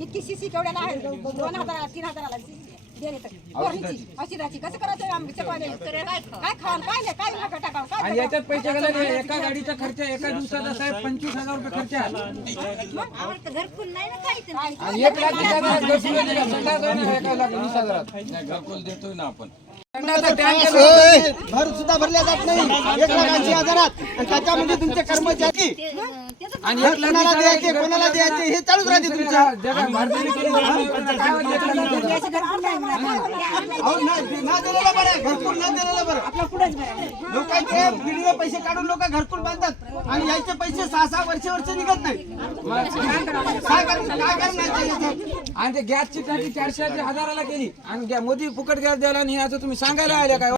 इतकी शिशी केवढ्याला आहे दोन हजाराला तीन हजाराला कसं करायचं काय खाऊन काय नाही काय नका आणि याच्यात पैसे गेले नाही. एका गाडीचा खर्च एका दिवसाचा साहेब पंचवीस हजार रुपये खर्च आहे. घरकुल आणि एक लाख वीस हजारात देतोय ना आपण. भर सुद्धा भरल्या जात नाही. एक लाख ऐंशी हजारात. आणि त्याच्यामध्ये तुमचे कर्मचारी. आणि कोणाला द्यायचे कोणाला द्यायचे हे चालूच राहते तुमचं. जगा भारताने केली नाही. काय वाटतं एक लाख वीस हजार? अहो, ना- ना दिलेलं बरं आहे, घरकुल न दिलेलं बरं लोकांचे पिढीने पैसे काढून लोक घरकुल बांधतात आणि यायचे पैसे सहा सहा वर्ष वर्ष निघत नाही. काय कर- काय करणार याच्यात? आणि ते गॅसची टाकी चारशे हजाराला केली आणि मोदी फुकट गॅस द्यायला आणि हे असं तुम्ही सांगायला आल्या काय?